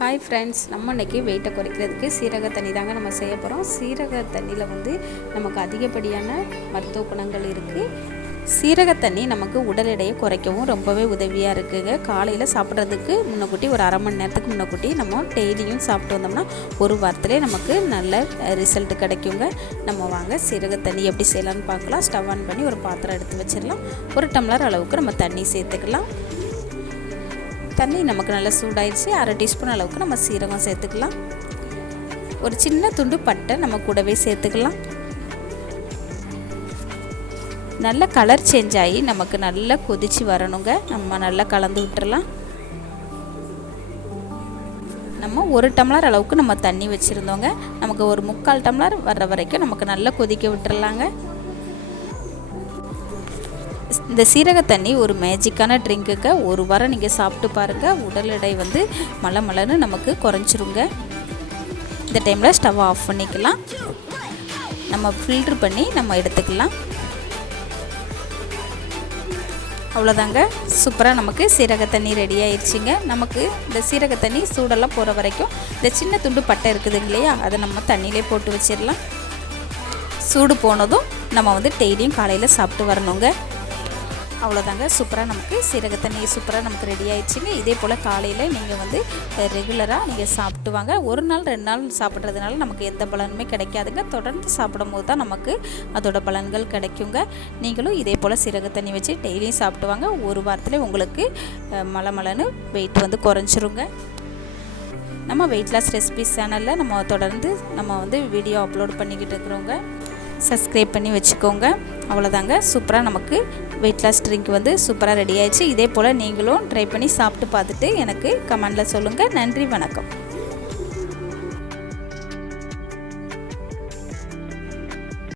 Hi friends, நம்ம இன்றைக்கி வெயிட்டை குறைக்கிறதுக்கு சீரக தண்ணி தாங்க நம்ம செய்ய போகிறோம். சீரக தண்ணியில் நமக்கு அதிகப்படியான மருத்துவ குணங்கள் இருக்குது. சீரக தண்ணி நமக்கு உடல் எடையை குறைக்கவும் ரொம்பவே உதவியாக இருக்குங்க. காலையில் சாப்பிட்றதுக்கு முன்னக்கூட்டி ஒரு அரை மணி நேரத்துக்கு முன்னக்கூட்டி நம்ம டெய்லியும் சாப்பிட்டு வந்தோம்னா ஒரு வாரத்திலே நமக்கு நல்ல ரிசல்ட் கிடைக்குங்க. நம்ம வாங்க சீரக தண்ணி எப்படி செய்யலான்னு பார்க்கலாம். ஸ்டவ் ஆன் பண்ணி ஒரு பாத்திரம் எடுத்து வச்சிடலாம். ஒரு டம்ளர் அளவுக்கு நம்ம தண்ணி சேர்த்துக்கலாம். தண்ணி நமக்கு நல்லா சூடாயிடுச்சு. அரை டீஸ்பூன் அளவுக்கு நம்ம சீரகம் சேர்த்துக்கலாம். ஒரு சின்ன துண்டு பட்டை நம்ம கூடவே சேர்த்துக்கலாம். நல்ல கலர் சேஞ்ச் ஆகி நமக்கு நல்லா கொதிச்சு வரணுங்க. நம்ம நல்லா கலந்து விட்டுறலாம். நம்ம ஒரு டம்ளர் அளவுக்கு நம்ம தண்ணி வச்சுருந்தோங்க. நமக்கு ஒரு 3/4 டம்ளர் வர்ற வரைக்கும் நமக்கு நல்லா கொதிக்க விட்டுறலாங்க. இந்த சீரக தண்ணி ஒரு மேஜிக்கான ட்ரிங்க்குங்க. ஒரு வாரம் நீங்கள் சாப்பிட்டு பாருங்கள். உடல் எடை மலன்னு நமக்கு குறைஞ்சிருங்க. இந்த டைமில் ஸ்டவ் ஆஃப் பண்ணிக்கலாம். நம்ம ஃபில்ட்ரு பண்ணி நம்ம எடுத்துக்கலாம். அவ்வளோதாங்க, சூப்பராக நமக்கு சீரக தண்ணி ரெடி ஆயிடுச்சுங்க. நமக்கு இந்த சீரக தண்ணி சூடெல்லாம் போகிற வரைக்கும் இந்த சின்ன துண்டு பட்டை இருக்குதுங்க இல்லையா, அதை நம்ம தண்ணியிலே போட்டு வச்சிடலாம். சூடு போனதும் நம்ம டெய்லியும் காலையில் சாப்பிட்டு வரணுங்க. அவ்வளோதாங்க, சூப்பராக நமக்கு சீரக தண்ணி சூப்பராக நமக்கு ரெடி ஆயிடுச்சுங்க. இதே போல் காலையில் நீங்கள் ரெகுலராக நீங்கள் சாப்பிட்டு வாங்க. ஒரு நாள் 2 நாள் சாப்பிட்றதுனால நமக்கு எந்த பலனுமே கிடைக்காதுங்க. தொடர்ந்து சாப்பிடும் போது தான் நமக்கு அதோட பலன்கள் கிடைக்குங்க. நீங்களும் இதே போல் சீரக தண்ணி வச்சு டெய்லியும் சாப்பிட்டு வாங்க. ஒரு வாரத்தில் உங்களுக்கு மலன்னு வெயிட் குறைஞ்சிருங்க. நம்ம வெயிட் லாஸ் ரெசிபிஸ் சேனலில் நம்ம தொடர்ந்து வீடியோ அப்லோட் பண்ணிக்கிட்டு இருக்கிறோங்க. சப்ஸ்கிரைப் பண்ணி வச்சுக்கோங்க. அவ்வளோதாங்க, சூப்பராக நமக்கு வெயிட் லாஸ் ட்ரிங்க் சூப்பராக ரெடி ஆயிடுச்சு. இதே போல் நீங்களும் ட்ரை பண்ணி சாப்பிட்டு பார்த்துட்டு எனக்கு கமெண்டில் சொல்லுங்கள். நன்றி, வணக்கம்.